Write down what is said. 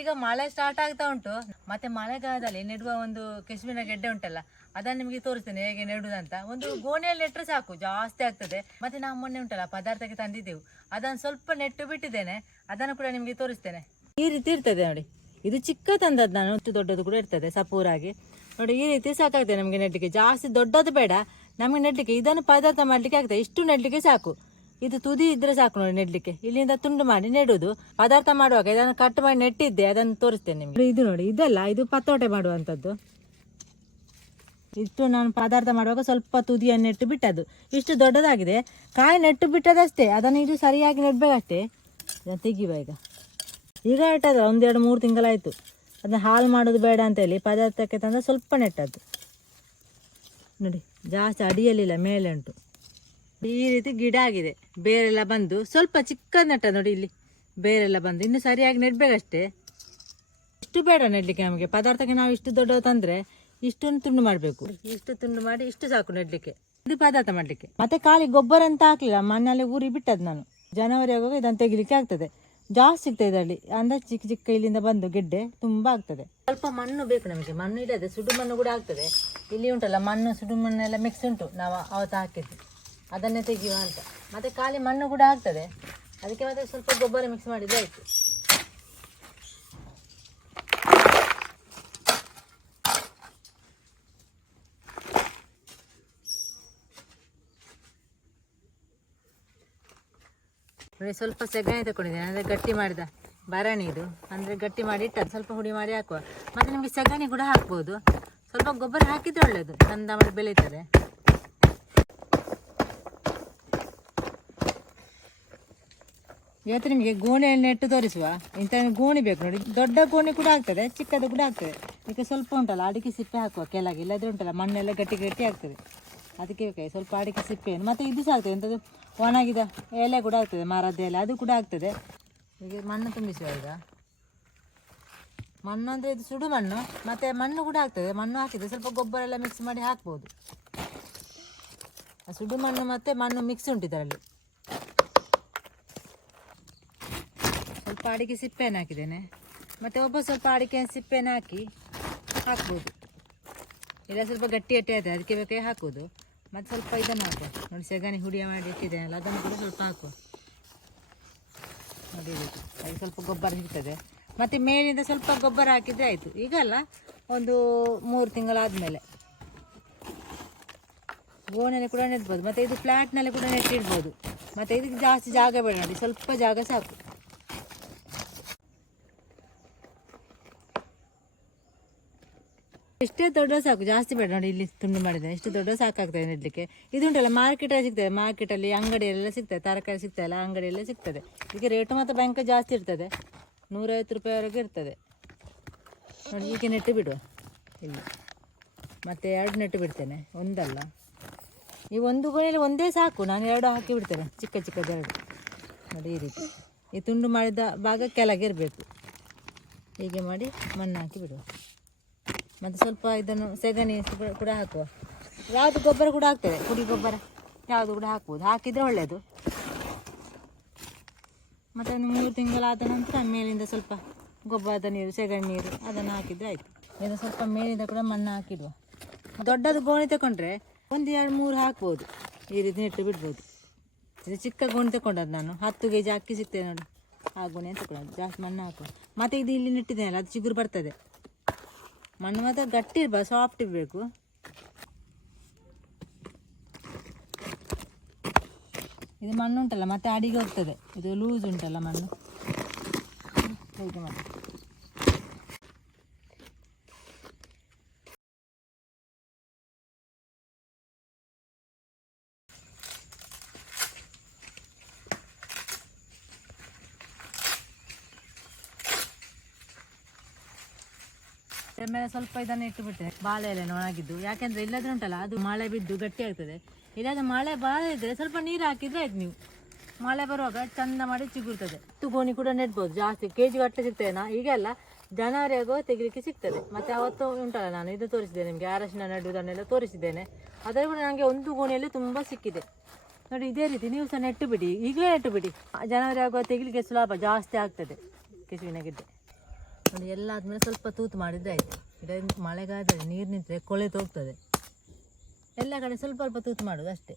ಈಗ ಮಳೆ ಸ್ಟಾರ್ಟ್ ಆಗ್ತಾ ಉಂಟು. ಮತ್ತೆ ಮಳೆಗಾಲದಲ್ಲಿ ನೆಡುವ ಒಂದು ಕೆಸುವಿನ ಗೆಡ್ಡೆ ಉಂಟಲ್ಲ, ಅದನ್ನು ನಿಮಗೆ ತೋರಿಸ್ತೇನೆ ಹೇಗೆ ನೆಡುವುದಂತ. ಒಂದು ಗೋಣಿಯಲ್ಲಿ ನೆಟ್ಟರೆ ಸಾಕು, ಜಾಸ್ತಿ ಆಗ್ತದೆ. ಮತ್ತೆ ನಾವು ಮೊನ್ನೆ ಉಂಟಲ್ಲ ಪದಾರ್ಥಕ್ಕೆ ತಂದಿದ್ದೆವು, ಅದನ್ನು ಸ್ವಲ್ಪ ನೆಟ್ಟು ಬಿಟ್ಟಿದ್ದೇನೆ, ಅದನ್ನು ಕೂಡ ನಿಮಗೆ ತೋರಿಸ್ತೇನೆ. ಈ ರೀತಿ ಇರ್ತದೆ ನೋಡಿ, ಇದು ಚಿಕ್ಕ ತಂದದ್ದು ನಾನು, ಇಷ್ಟು ದೊಡ್ಡದು ಕೂಡ ಇರ್ತದೆ ಸಪೂರಾಗಿ ನೋಡಿ. ಈ ರೀತಿ ಸಾಕಾಗ್ತದೆ ನಮಗೆ ನೆಡ್ಲಿಕ್ಕೆ, ಜಾಸ್ತಿ ದೊಡ್ಡದು ಬೇಡ ನಮಗೆ ನೆಡ್ಲಿಕ್ಕೆ. ಇದನ್ನು ಪದಾರ್ಥ ಮಾಡ್ಲಿಕ್ಕೆ ಆಗ್ತದೆ, ಇಷ್ಟು ನೆಡ್ಲಿಕ್ಕೆ ಸಾಕು. ಇದು ತುದಿ ಇದ್ರೆ ಸಾಕು ನೋಡಿ ನೆಡ್ಲಿಕ್ಕೆ. ಇಲ್ಲಿಂದ ತುಂಡು ಮಾಡಿ ನೆಡುವುದು. ಪದಾರ್ಥ ಮಾಡುವಾಗ ಇದನ್ನು ಕಟ್ ಮಾಡಿ ನೆಟ್ಟಿದ್ದೆ, ಅದನ್ನು ತೋರಿಸ್ತೇನೆ ನಿಮಗೆ. ಇದು ನೋಡಿ, ಇದಲ್ಲ, ಇದು ಪತೋಟೆ ಮಾಡುವಂಥದ್ದು. ಇಷ್ಟು ನಾನು ಪದಾರ್ಥ ಮಾಡುವಾಗ ಸ್ವಲ್ಪ ತುದಿಯನ್ನು ನೆಟ್ಟು ಬಿಟ್ಟದ್ದು, ಇಷ್ಟು ದೊಡ್ಡದಾಗಿದೆ. ಕಾಯಿ ನೆಟ್ಟು ಬಿಟ್ಟದಷ್ಟೇ, ಅದನ್ನು ಇದು ಸರಿಯಾಗಿ ನೆಡ್ಬೇಕಷ್ಟೇ. ಇದನ್ನು ತೆಗಿವ ಈಗ ಇಟ್ಟದ 1-2-3 ತಿಂಗಳಾಯಿತು. ಅದನ್ನ ಹಾಳು ಮಾಡೋದು ಬೇಡ ಅಂತೇಳಿ ಪದಾರ್ಥಕ್ಕೆ ತಂದ ಸ್ವಲ್ಪ ನೆಟ್ಟದ್ದು ನೋಡಿ. ಜಾಸ್ತಿ ಅಡಿಯಲ್ಲಿಲ್ಲ, ಮೇಲೆ ಉಂಟು. ಈ ರೀತಿ ಗಿಡ ಆಗಿದೆ, ಬೇರೆಲ್ಲ ಬಂದು ಸ್ವಲ್ಪ ಚಿಕ್ಕದು ನೆಟ್ಟದ್ದು ನೋಡಿ. ಇಲ್ಲಿ ಬೇರೆಲ್ಲ ಬಂದು ಇನ್ನು ಸರಿಯಾಗಿ ನೆಡ್ಬೇಕಷ್ಟೇ. ಇಷ್ಟು ಬೇಡ ನೆಡ್ಲಿಕ್ಕೆ ನಮಗೆ. ಪದಾರ್ಥಕ್ಕೆ ನಾವು ಇಷ್ಟು ದೊಡ್ಡದು ತಂದರೆ ಇಷ್ಟೊಂದು ತುಂಡು ಮಾಡಬೇಕು. ಇಷ್ಟು ತುಂಡು ಮಾಡಿ ಇಷ್ಟು ಸಾಕು ನೆಡ್ಲಿಕ್ಕೆ, ಇದು ಪದಾರ್ಥ ಮಾಡಲಿಕ್ಕೆ. ಮತ್ತೆ ಖಾಲಿ ಗೊಬ್ಬರ ಅಂತ ಹಾಕಲಿಲ್ಲ, ಮಣ್ಣಲ್ಲಿ ಊರಿ ಬಿಟ್ಟದ್ದು ನಾನು. ಜನವರಿ ಆಗುವಾಗ ಇದನ್ನು ತೆಗಿಲಿಕ್ಕೆ ಆಗ್ತದೆ. ಜಾಸ್ತಿ ಸಿಗ್ತದೆ ಇದರಲ್ಲಿ, ಅಂದರೆ ಚಿಕ್ಕ ಚಿಕ್ಕ ಇಲ್ಲಿಂದ ಬಂದು ಗೆಡ್ಡೆ ತುಂಬ ಆಗ್ತದೆ. ಸ್ವಲ್ಪ ಮಣ್ಣು ಬೇಕು ನಮಗೆ, ಮಣ್ಣು ಇಲ್ಲದೆ ಸುಡು ಮಣ್ಣು ಕೂಡ ಆಗ್ತದೆ. ಇಲ್ಲಿ ಉಂಟಲ್ಲ ಮಣ್ಣು ಸುಡು ಮಣ್ಣೆಲ್ಲ ಮಿಕ್ಸ್ ಉಂಟು, ನಾವು ಅವತ್ತು ಹಾಕಿದ್ದು, ಅದನ್ನೇ ತೆಗೆಯುವ ಅಂತ. ಮತ್ತು ಖಾಲಿ ಮಣ್ಣು ಕೂಡ ಆಗ್ತದೆ, ಅದಕ್ಕೆ ಮತ್ತೆ ಸ್ವಲ್ಪ ಗೊಬ್ಬರ ಮಿಕ್ಸ್ ಮಾಡಿದ್ರೆ ಆಯಿತು. ನೋಡಿ, ಸ್ವಲ್ಪ ಸೆಗಣಿ ತಗೊಂಡಿದ್ದೇನೆ, ಅಂದರೆ ಗಟ್ಟಿ ಮಾಡಿದ ಭರಣಿ ಇದು, ಅಂದರೆ ಗಟ್ಟಿ ಮಾಡಿ ಇಟ್ಟದ್ದು. ಸ್ವಲ್ಪ ಹುಡಿ ಮಾಡಿ ಹಾಕುವ. ಮತ್ತು ನಿಮಗೆ ಸೆಗಣಿ ಕೂಡ ಹಾಕ್ಬೋದು. ಸ್ವಲ್ಪ ಗೊಬ್ಬರ ಹಾಕಿದ್ರೆ ಒಳ್ಳೆಯದು, ಚಂದ ಮಾಡಿ ಬೆಳೀತದೆ. ಇವತ್ತು ನಿಮಗೆ ಗೋಣಿಯಲ್ಲಿ ನೆಟ್ಟು ತೋರಿಸುವ. ಇಂಥ ಗೋಣಿ ಬೇಕು ನೋಡಿ, ದೊಡ್ಡ ಗೋಣಿ ಕೂಡ ಆಗ್ತದೆ, ಚಿಕ್ಕದು ಕೂಡ ಆಗ್ತದೆ. ಈಗ ಸ್ವಲ್ಪ ಉಂಟಲ್ಲ ಅಡಿಕೆ ಸಿಪ್ಪೆ ಹಾಕುವ ಕೆಳಗೆ, ಇಲ್ಲದ್ರೆ ಉಂಟಲ್ಲ ಮಣ್ಣೆಲ್ಲ ಗಟ್ಟಿ ಗಟ್ಟಿ ಆಗ್ತದೆ. ಅದಕ್ಕೆ ಬೇಕಾಗಿ ಸ್ವಲ್ಪ ಅಡಿಕೆ ಸಿಪ್ಪೆಯನ್ನು. ಮತ್ತು ಇದು ಸಹ ಆಗ್ತದೆ, ಎಂಥದ್ದು ಒಣಗಿದ ಎಲೆ ಕೂಡ ಆಗ್ತದೆ, ಮರದ ಎಲೆ ಅದು ಕೂಡ ಆಗ್ತದೆ. ಈಗ ಮಣ್ಣು ತುಂಬಿಸುವ. ಈಗ ಮಣ್ಣು ಅಂದರೆ ಇದು ಸುಡು ಮಣ್ಣು, ಮತ್ತು ಮಣ್ಣು ಕೂಡ ಆಗ್ತದೆ. ಮಣ್ಣು ಹಾಕಿದರೆ ಸ್ವಲ್ಪ ಗೊಬ್ಬರ ಎಲ್ಲ ಮಿಕ್ಸ್ ಮಾಡಿ ಹಾಕ್ಬೋದು. ಸುಡು ಮಣ್ಣು ಮತ್ತು ಮಣ್ಣು ಮಿಕ್ಸ್ ಉಂಟು ಇದರಲ್ಲಿ. ಸ್ವಲ್ಪ ಅಡಿಕೆ ಸಿಪ್ಪೆಯನ್ನು ಹಾಕಿದ್ದೇನೆ, ಮತ್ತು ಒಬ್ಬ ಸ್ವಲ್ಪ ಅಡಿಕೆ ಸಿಪ್ಪೆಯನ್ನು ಹಾಕ್ಬೋದು. ಇಲ್ಲ ಸ್ವಲ್ಪ ಗಟ್ಟಿ ಗಟ್ಟಿ ಆಯ್ತದೆ, ಅದಕ್ಕೆ ಬೇಕಾಗಿ ಹಾಕೋದು. ಮತ್ತು ಸ್ವಲ್ಪ ಇದನ್ನು ಹಾಕುವ ನೋಡಿ, ಸೆಗಣಿ ಹುಡಿಯ ಮಾಡಿ ಇಟ್ಟಿದ್ದೇನಲ್ಲ, ಅದನ್ನು ಕೂಡ ಸ್ವಲ್ಪ ಹಾಕುವ ನೋಡಿ. ಅದು ಸ್ವಲ್ಪ ಗೊಬ್ಬರ ಸಿಗ್ತದೆ. ಮತ್ತು ಮೇಲಿಂದ ಸ್ವಲ್ಪ ಗೊಬ್ಬರ ಹಾಕಿದರೆ ಆಯಿತು. ಈಗಲ್ಲ, ಒಂದು 3 ತಿಂಗಳಾದಮೇಲೆ ಗೋಣಲ್ಲಿ ಕೂಡ ನೆಡ್ಬೋದು. ಮತ್ತು ಇದು ಫ್ಲ್ಯಾಟ್ನಲ್ಲಿ ಕೂಡ ನೆಟ್ಟಿಡ್ಬೋದು. ಮತ್ತು ಇದಕ್ಕೆ ಜಾಸ್ತಿ ಜಾಗ ಬೇಡ ನೋಡಿ, ಸ್ವಲ್ಪ ಜಾಗ ಸಾಕು. ಎಷ್ಟೇ ದೊಡ್ಡ ಸಾಕು, ಜಾಸ್ತಿ ಬೇಡ ನೋಡಿ. ಇಲ್ಲಿ ತುಂಡು ಮಾಡಿದ್ದೇನೆ, ಎಷ್ಟು ದೊಡ್ಡ ಸಾಕಾಗ್ತದೆ ನೆಡಲಿಕ್ಕೆ. ಇದುಂಟಲ್ಲ ಮಾರ್ಕೆಟಲ್ಲಿ ಸಿಗ್ತದೆ, ಮಾರ್ಕೆಟಲ್ಲಿ ಅಂಗಡಿಯಲ್ಲೆಲ್ಲ ಸಿಗ್ತದೆ, ತರಕಾರಿ ಸಿಗ್ತದಲ್ಲ ಅಂಗಡಿಯೆಲ್ಲ ಸಿಗ್ತದೆ. ಈಗ ರೇಟು ಮತ್ತು ಬ್ಯಾಂಕ್ ಜಾಸ್ತಿ ಇರ್ತದೆ, 150 ರೂಪಾಯಿವರೆಗೆ ಇರ್ತದೆ ನೋಡಿ. ಹೀಗೆ ನೆಟ್ಟು ಬಿಡುವ ಇಲ್ಲಿ. ಮತ್ತು 2 ನೆಟ್ಟು ಬಿಡ್ತೇನೆ, ಒಂದಲ್ಲ. ಈ ಒಂದು ಗೋಣಿಯಲ್ಲಿ ಒಂದೇ ಸಾಕು, ನಾನು 2 ಹಾಕಿ ಬಿಡ್ತೇನೆ, ಚಿಕ್ಕ ಚಿಕ್ಕದೆರಡು ನೋಡಿ. ಈ ರೀತಿ ಈ ತುಂಡು ಮಾಡಿದ ಭಾಗ ಕೆಳಗೆ ಇರಬೇಕು. ಹೀಗೆ ಮಾಡಿ ಮಣ್ಣು ಹಾಕಿ ಬಿಡುವ. ಮತ್ತು ಸ್ವಲ್ಪ ಇದನ್ನು ಸೆಗಣಿ ಕೂಡ ಹಾಕುವ. ಯಾವುದು ಗೊಬ್ಬರ ಕೂಡ ಆಗ್ತದೆ, ಪುಡಿ ಗೊಬ್ಬರ ಯಾವುದು ಕೂಡ ಹಾಕ್ಬೋದು, ಹಾಕಿದರೆ ಒಳ್ಳೆಯದು. ಮತ್ತು ಒಂದು 3 ತಿಂಗಳಾದ ನಂತರ ಮೇಲಿಂದ ಸ್ವಲ್ಪ ಗೊಬ್ಬರದ ನೀರು, ಸೆಗಣಿ ನೀರು ಅದನ್ನು ಹಾಕಿದರೆ ಆಯಿತು. ಇದು ಸ್ವಲ್ಪ ಮೇಲಿಂದ ಕೂಡ ಮಣ್ಣು ಹಾಕಿಡುವ. ದೊಡ್ಡದು ಗೋಣಿ ತಗೊಂಡ್ರೆ 1-2-3 ಹಾಕ್ಬೋದು, ಈ ರೀತಿ ನೆಟ್ಟು ಬಿಡ್ಬೋದು. ಇದು ಚಿಕ್ಕ ಗೋಣಿ ತಗೊಂಡದ್ದು ನಾನು, 10 kg ಅಕ್ಕಿ ಸಿಗ್ತದೆ ನೋಡಿ, ಆ ಗೋಣಿ ತಗೊಂಡು ಜಾಸ್ತಿ ಮಣ್ಣು ಹಾಕುವ. ಮತ್ತು ಇದು ಇಲ್ಲಿ ನೆಟ್ಟಿದ್ದೇನಲ್ಲ, ಅದು ಚಿಗುರು ಬರ್ತದೆ. ಮಣ್ಣು ಮಾತ್ರ ಗಟ್ಟಿ ಇರಬಾರ್ದು, ಸಾಫ್ಟ್ ಇರಬೇಕು. ಇದು ಮಣ್ಣು ಉಂಟಲ್ಲ ಮತ್ತೆ ಅಡಿಗೆ ಹೋಗ್ತದೆ, ಇದು ಲೂಸ್ ಉಂಟಲ್ಲ ಮಣ್ಣು. ಹೀಗೆ ಮಾಡಿ ಮೇಲೆ ಸ್ವಲ್ಪ ಇದನ್ನು ಇಟ್ಟು ಬಿಡ್ತೇನೆ, ಬಾಳೆ ಎಲೆ ಒಣಗಿದ್ದು. ಯಾಕೆಂದರೆ ಇಲ್ಲದ್ರೆ ಉಂಟಲ್ಲ ಅದು ಮಳೆ ಬಿದ್ದು ಗಟ್ಟಿ ಆಗ್ತದೆ. ಇಲ್ಲಾದ್ರೆ ಮಳೆ ಬಾರಿದ್ರೆ ಸ್ವಲ್ಪ ನೀರು ಹಾಕಿದರೆ ಆಯ್ತು. ನೀವು ಮಳೆ ಬರುವಾಗ ಚಂದ ಮಾಡಿ ಚಿಗುರ್ತದೆ. ಗೋಣಿ ಕೂಡ ನೆಡ್ಬೋದು, ಜಾಸ್ತಿ KG ಗಟ್ಟಲೆ ಸಿಗ್ತದೆ. ಈಗ ಎಲ್ಲ ಜನವರಿ ಆಗೋ ತೆಗಿಲಿಕ್ಕೆ ಸಿಗ್ತದೆ. ಮತ್ತು ಅವತ್ತು ಉಂಟಲ್ಲ ನಾನು ಇದು ತೋರಿಸಿದ್ದೇನೆ ನಿಮಗೆ, ಅರಶಿನ ನೆಡುವುದನ್ನೆಲ್ಲ ತೋರಿಸಿದ್ದೇನೆ. ಅದರ ಕೂಡ ನನಗೆ ಒಂದು ಗೋಣಿಯಲ್ಲಿ ತುಂಬ ಸಿಕ್ಕಿದೆ ನೋಡಿ. ಇದೇ ರೀತಿ ನೀವು ಸಹ ನೆಟ್ಟು ಬಿಡಿ, ಈಗಲೇ ನೆಟ್ಟು ಬಿಡಿ. ಜನವರಿ ಆಗುವ ತೆಗಿಲಿಕ್ಕೆ ಸುಲಭ, ಜಾಸ್ತಿ ಆಗ್ತದೆ ಕೆಸುವಿನ ಗೆಡ್ಡೆ. ನೋಡಿ ಎಲ್ಲ ಆದಮೇಲೆ ಸ್ವಲ್ಪ ತೂತು ಮಾಡಿದರೆ ಆಯಿತು. ಗಿಡ ಮಳೆಗಾಲದಲ್ಲಿ ನೀರು ನಿಂತರೆ ಕೊಳೆತು ಹೋಗ್ತದೆ. ಎಲ್ಲ ಕಡೆ ಸ್ವಲ್ಪ ಸ್ವಲ್ಪ ತೂತು ಮಾಡೋದು ಅಷ್ಟೇ.